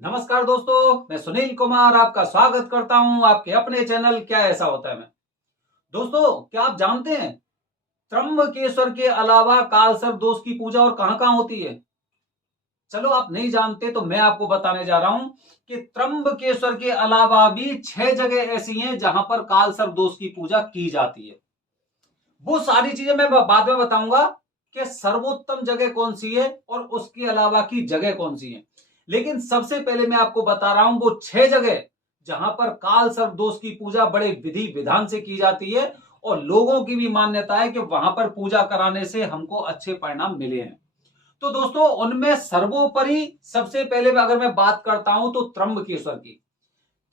नमस्कार दोस्तों, मैं सुनील कुमार आपका स्वागत करता हूं आपके अपने चैनल क्या ऐसा होता है में। दोस्तों, क्या आप जानते हैं त्र्यंबकेश्वर के अलावा कालसर्प दोष की पूजा और कहां कहां होती है? चलो, आप नहीं जानते तो मैं आपको बताने जा रहा हूं कि त्र्यंबकेश्वर के अलावा भी 6 जगह ऐसी हैं जहां पर कालसर्प दोष की पूजा की जाती है। वो सारी चीजें मैं बाद में बताऊंगा कि सर्वोत्तम जगह कौन सी है और उसके अलावा की जगह कौन सी है। लेकिन सबसे पहले मैं आपको बता रहा हूं वो 6 जगह जहां पर काल सर्प दोष की पूजा बड़े विधि विधान से की जाती है और लोगों की भी मान्यता है कि वहां पर पूजा कराने से हमको अच्छे परिणाम मिले हैं। तो दोस्तों, उनमें सर्वोपरि सबसे पहले अगर मैं बात करता हूं तो त्र्यंबकेश्वर की।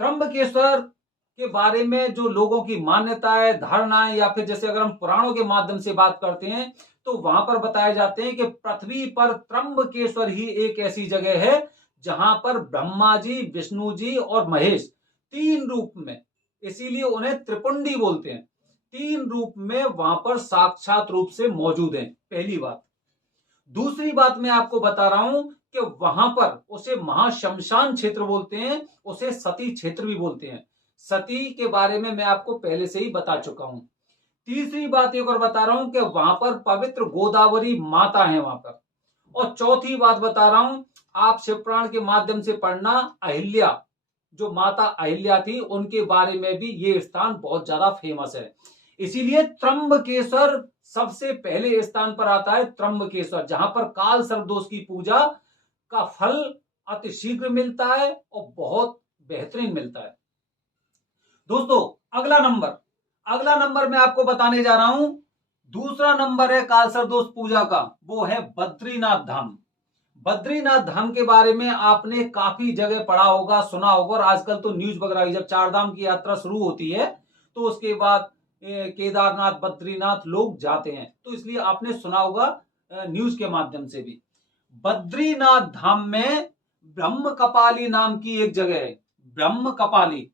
त्र्यंबकेश्वर के बारे में जो लोगों की मान्यताएं, धारणाएं या फिर जैसे अगर हम पुराणों के माध्यम से बात करते हैं तो वहां पर बताए जाते हैं कि पृथ्वी पर त्र्यंबकेश्वर ही एक ऐसी जगह है जहां पर ब्रह्मा जी, विष्णु जी और महेश तीन रूप में, इसीलिए उन्हें त्रिपुंडी बोलते हैं, तीन रूप में वहां पर साक्षात रूप से मौजूद हैं। पहली बात। दूसरी बात मैं आपको बता रहा हूं कि वहां पर उसे महाशमशान क्षेत्र बोलते हैं, उसे सती क्षेत्र भी बोलते हैं। सती के बारे में मैं आपको पहले से ही बता चुका हूं। तीसरी बात एक और बता रहा हूं कि वहां पर पवित्र गोदावरी माता है वहां पर। और चौथी बात बता रहा हूं, आप शिव पुराण के माध्यम से पढ़ना, अहिल्या, जो माता अहिल्या थी उनके बारे में भी ये स्थान बहुत ज्यादा फेमस है। इसीलिए त्र्यंबकेश्वर सबसे पहले स्थान पर आता है। त्र्यंबकेश्वर जहां पर काल सर्पदोष की पूजा का फल अति शीघ्र मिलता है और बहुत बेहतरीन मिलता है। दोस्तों, अगला नंबर मैं आपको बताने जा रहा हूं। दूसरा नंबर है काल सर्पदोष पूजा का, वो है बद्रीनाथ धाम। बद्रीनाथ धाम के बारे में आपने काफी जगह पढ़ा होगा, सुना होगा, और आजकल तो न्यूज वगैरह जब चार धाम की यात्रा शुरू होती है तो उसके बाद केदारनाथ, बद्रीनाथ लोग जाते हैं, तो इसलिए आपने सुना होगा न्यूज के माध्यम से भी। बद्रीनाथ धाम में ब्रह्म कपाली नाम की एक जगह है। ब्रह्म कपाली,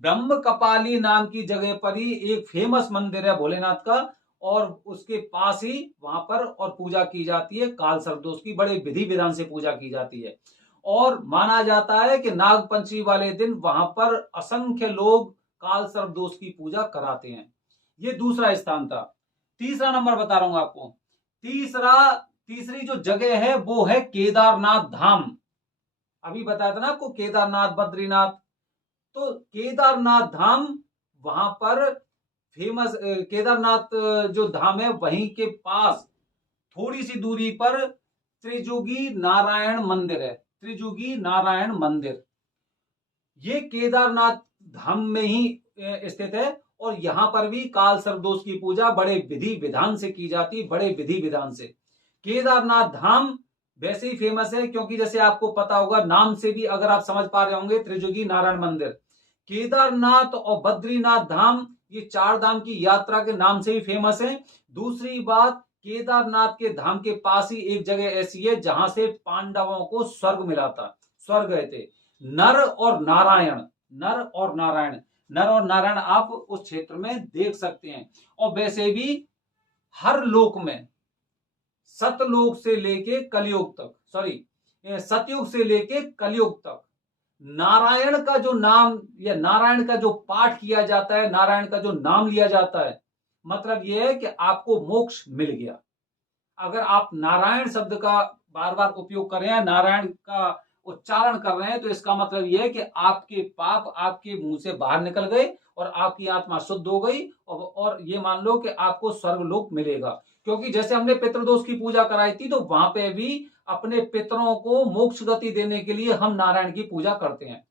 ब्रह्म कपाली नाम की जगह पर ही एक फेमस मंदिर है भोलेनाथ का, और उसके पास ही वहां पर और पूजा की जाती है। काल सर्पदोष की बड़े विधि विधान से पूजा की जाती है और माना जाता है कि नाग पंचमी वाले दिन वहां पर असंख्य लोग काल सर्पदोष की पूजा कराते हैं। ये दूसरा स्थान था। तीसरा नंबर बता रहा हूं आपको। तीसरी जो जगह है वो है केदारनाथ धाम। अभी बताया था ना आपको, केदारनाथ, बद्रीनाथ। तो केदारनाथ धाम, वहां पर फेमस केदारनाथ जो धाम है वहीं के पास थोड़ी सी दूरी पर त्रिजुगी नारायण मंदिर है। त्रिजुगी नारायण मंदिर ये केदारनाथ धाम में ही स्थित है और यहां पर भी काल सर्पदोष की पूजा बड़े विधि विधान से की जाती है, बड़े विधि विधान से। केदारनाथ धाम वैसे ही फेमस है क्योंकि जैसे आपको पता होगा, नाम से भी अगर आप समझ पा रहे होंगे, त्रिजुगी नारायण मंदिर, केदारनाथ और बद्रीनाथ धाम ये चार धाम की यात्रा के नाम से ही फेमस है। दूसरी बात, केदारनाथ के धाम के पास ही एक जगह ऐसी है जहां से पांडवों को स्वर्ग मिला था, स्वर्ग गए थे। नर और नारायण, नर और नारायण, नर और नारायण आप उस क्षेत्र में देख सकते हैं। और वैसे भी हर लोक में, सतलोक से लेके कलयुग तक, सॉरी, सतयुग से लेके कलयुग तक नारायण का जो नाम या नारायण का जो पाठ किया जाता है, नारायण का जो नाम लिया जाता है, मतलब यह है कि आपको मोक्ष मिल गया। अगर आप नारायण शब्द का बार बार उपयोग कर रहे हैं, नारायण का उच्चारण कर रहे हैं, तो इसका मतलब यह है कि आपके पाप आपके मुंह से बाहर निकल गए और आपकी आत्मा शुद्ध हो गई और ये मान लो कि आपको स्वर्गलोक मिलेगा। क्योंकि जैसे हमने पितृदोष की पूजा कराई थी तो वहां पे भी अपने पितरों को मोक्ष गति देने के लिए हम नारायण की पूजा करते हैं।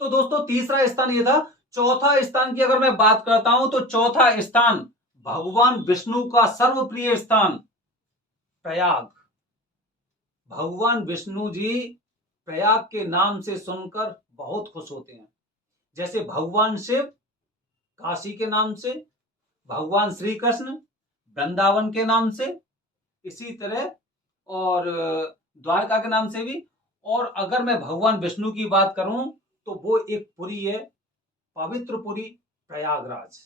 तो दोस्तों, तीसरा स्थान ये था। चौथा स्थान की अगर मैं बात करता हूं तो चौथा स्थान भगवान विष्णु का सर्वप्रिय स्थान, प्रयाग। भगवान विष्णु जी प्रयाग के नाम से सुनकर बहुत खुश होते हैं। जैसे भगवान शिव काशी के नाम से, भगवान श्री कृष्ण वृंदावन के नाम से, इसी तरह और द्वारका के नाम से भी। और अगर मैं भगवान विष्णु की बात करूं तो वो एक पुरी है, पवित्र पुरी, प्रयागराज।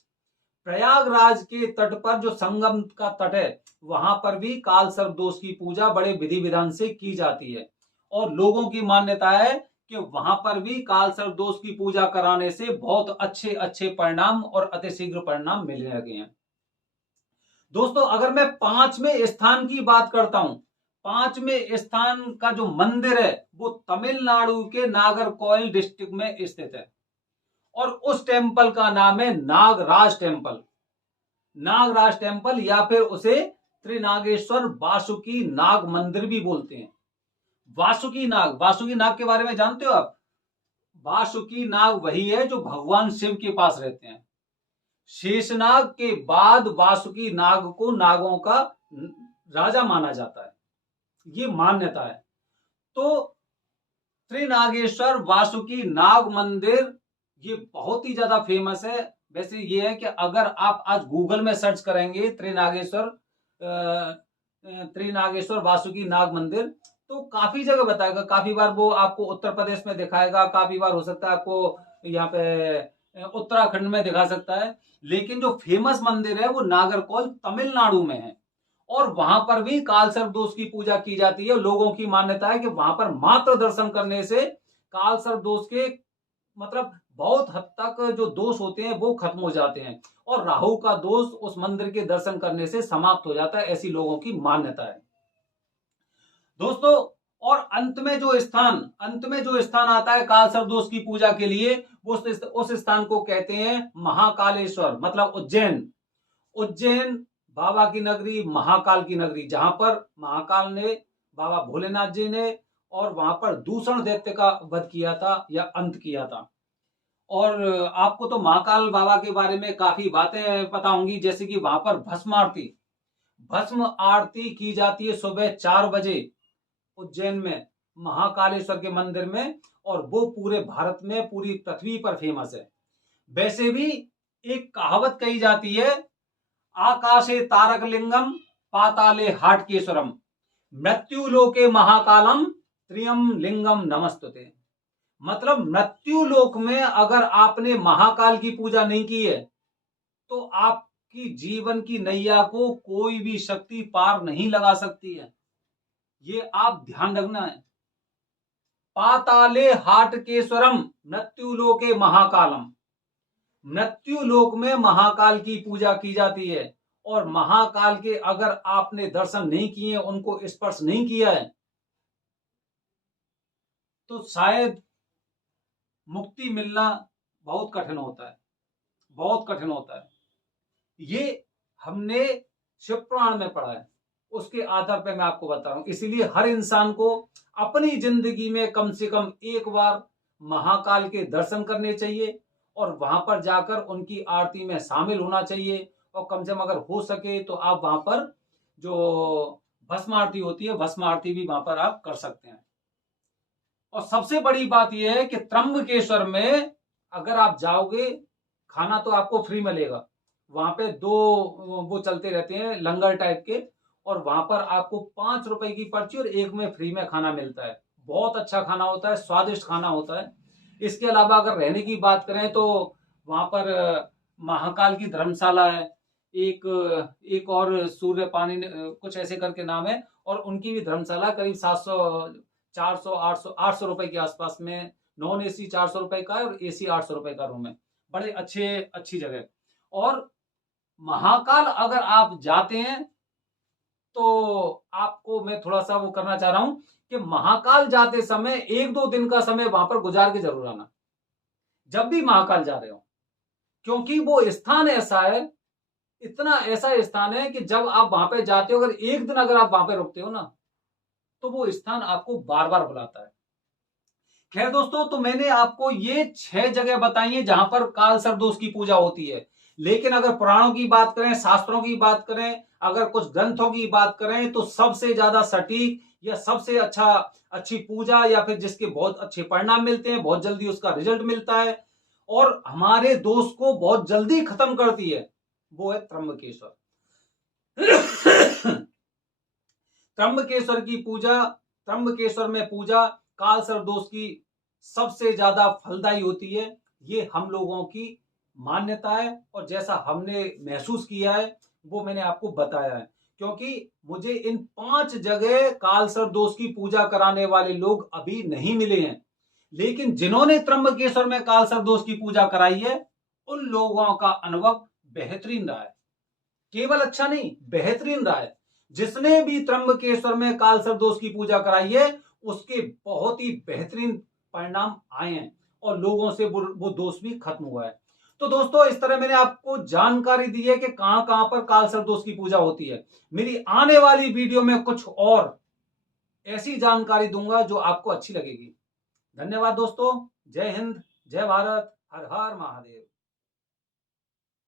प्रयागराज के तट पर जो संगम का तट है वहां पर भी काल सर्प दोष की पूजा बड़े विधि विधान से की जाती है। और लोगों की मान्यता है कि वहां पर भी कालसर्प दोष की पूजा कराने से बहुत अच्छे अच्छे परिणाम और अतिशीघ्र परिणाम मिलने लगे हैं। दोस्तों अगर मैं पांचवें स्थान की बात करता हूं, पांचवें स्थान का जो मंदिर है वो तमिलनाडु के नागरकोइल डिस्ट्रिक्ट में स्थित है और उस टेम्पल का नाम है नागराज टेम्पल। नागराज टेम्पल या फिर उसे त्रिनागेश्वर वासुकी नाग मंदिर भी बोलते हैं। वासुकी नाग, वासुकी नाग के बारे में जानते हो आप? वासुकी नाग वही है जो भगवान शिव के पास रहते हैं। शेषनाग के बाद वासुकी नाग को नागों का राजा माना जाता है, ये मान्यता है। तो त्रिनागेश्वर वासुकी नाग मंदिर ये बहुत ही ज्यादा फेमस है। वैसे ये है कि अगर आप आज गूगल में सर्च करेंगे त्रिनागेश्वर वासुकी नाग मंदिर, तो काफी जगह बताएगा। काफी बार वो आपको उत्तर प्रदेश में दिखाएगा, काफी बार हो सकता है आपको यहाँ पे उत्तराखंड में दिखा सकता है, लेकिन जो फेमस मंदिर है वो नागरकोइल तमिलनाडु में है और वहां पर भी कालसर्प दोष की पूजा की जाती है। लोगों की मान्यता है कि वहां पर मात्र दर्शन करने से कालसर्प दोष के मतलब बहुत हद तक जो दोष होते हैं वो खत्म हो जाते हैं और राहु का दोष उस मंदिर के दर्शन करने से समाप्त हो जाता है, ऐसी लोगों की मान्यता है दोस्तों। और अंत में जो स्थान आता है कालसर्प दोष की पूजा के लिए, वो उस स्थान को कहते हैं महाकालेश्वर, मतलब उज्जैन। उज्जैन बाबा की नगरी, महाकाल की नगरी, जहां पर महाकाल ने, बाबा भोलेनाथ जी ने, और वहां पर दूषण दैत्य का वध किया था या अंत किया था। और आपको तो महाकाल बाबा के बारे में काफी बातें पता होंगी, जैसे कि वहां पर भस्म आरती की जाती है सुबह 4 बजे उज्जैन में महाकालेश्वर के मंदिर में, और वो पूरे भारत में, पूरी पृथ्वी पर फेमस है। वैसे भी एक कहावत कही जाती है, आकाशे तारक लिंगम पाताले हाटकेश्वरम मृत्यु लोके महाकालम त्रियम लिंगम नमस्तुते। मतलब मृत्यु लोक में अगर आपने महाकाल की पूजा नहीं की है तो आपकी जीवन की नैया को कोई भी शक्ति पार नहीं लगा सकती है, ये आप ध्यान रखना है। पाताले हाटकेश्वरम मृत्यु लोके महाकालम, मृत्यु लोक में महाकाल की पूजा की जाती है और महाकाल के अगर आपने दर्शन नहीं किए, उनको स्पर्श नहीं किया है, तो शायद मुक्ति मिलना बहुत कठिन होता है, बहुत कठिन होता है। ये हमने शिव पुराण में पढ़ा है, उसके आधार पर मैं आपको बता रहा हूं। इसीलिए हर इंसान को अपनी जिंदगी में कम से कम एक बार महाकाल के दर्शन करने चाहिए और वहां पर जाकर उनकी आरती में शामिल होना चाहिए। और कम से कम अगर हो सके तो आप वहां पर जो भस्म आरती होती है, भस्म आरती भी वहां पर आप कर सकते हैं। और सबसे बड़ी बात यह है कि त्र्यंबकेश्वर में अगर आप जाओगे, खाना तो आपको फ्री मिलेगा। वहां पे 2 वो चलते रहते हैं लंगर टाइप के, और वहां पर आपको 5 रुपए की पर्ची और 1 में फ्री में खाना मिलता है। बहुत अच्छा खाना होता है, स्वादिष्ट खाना होता है। इसके अलावा अगर रहने की बात करें तो वहां पर महाकाल की धर्मशाला है, एक और सूर्य पानी कुछ ऐसे करके नाम है, और उनकी भी धर्मशाला करीब 700 400 800 रुपए के आसपास में। नॉन एसी 400 रुपए का है और एसी 800 रुपए का रूम है। बड़े अच्छी जगह। और महाकाल अगर आप जाते हैं तो आपको मैं थोड़ा सा वो करना चाह रहा हूं कि महाकाल जाते समय 1-2 दिन का समय वहां पर गुजार के जरूर आना, जब भी महाकाल जा रहे हो, क्योंकि वो स्थान ऐसा है, इतना ऐसा स्थान है कि जब आप वहां पे जाते हो, अगर एक दिन अगर आप वहां पे रुकते हो ना, तो वो स्थान आपको बार बार बुलाता है। खैर दोस्तों, तो मैंने आपको ये 6 जगह बताई है जहां पर कालसर्प दोष की पूजा होती है। लेकिन अगर पुराणों की बात करें, शास्त्रों की बात करें, अगर कुछ ग्रंथों की बात करें, तो सबसे ज्यादा सटीक या सबसे अच्छी पूजा, या फिर जिसके बहुत अच्छे परिणाम मिलते हैं, बहुत जल्दी उसका रिजल्ट मिलता है और हमारे दोष को बहुत जल्दी खत्म करती है, वो है त्र्यंबकेश्वर। त्र्यंबकेश्वर में पूजा कालसर्प दोष की सबसे ज्यादा फलदायी होती है, ये हम लोगों की मान्यता है और जैसा हमने महसूस किया है वो मैंने आपको बताया है। क्योंकि मुझे इन 5 जगह कालसर्प दोष की पूजा कराने वाले लोग अभी नहीं मिले हैं। लेकिन जिन्होंने त्र्यंबकेश्वर में कालसर्प दोष की पूजा कराई है उन लोगों का अनुभव बेहतरीन रहा है। केवल अच्छा नहीं, बेहतरीन रहा है। जिसने भी त्र्यंबकेश्वर में कालसर्प दोष की पूजा कराई है उसके बहुत ही बेहतरीन परिणाम आए हैं और लोगों से वो दोष भी खत्म हुआ है। तो दोस्तों, इस तरह मैंने आपको जानकारी दी है कि कहां कहां पर कालसर्प दोष की पूजा होती है। मेरी आने वाली वीडियो में कुछ और ऐसी जानकारी दूंगा जो आपको अच्छी लगेगी। धन्यवाद दोस्तों। जय हिंद, जय भारत, हर हर महादेव।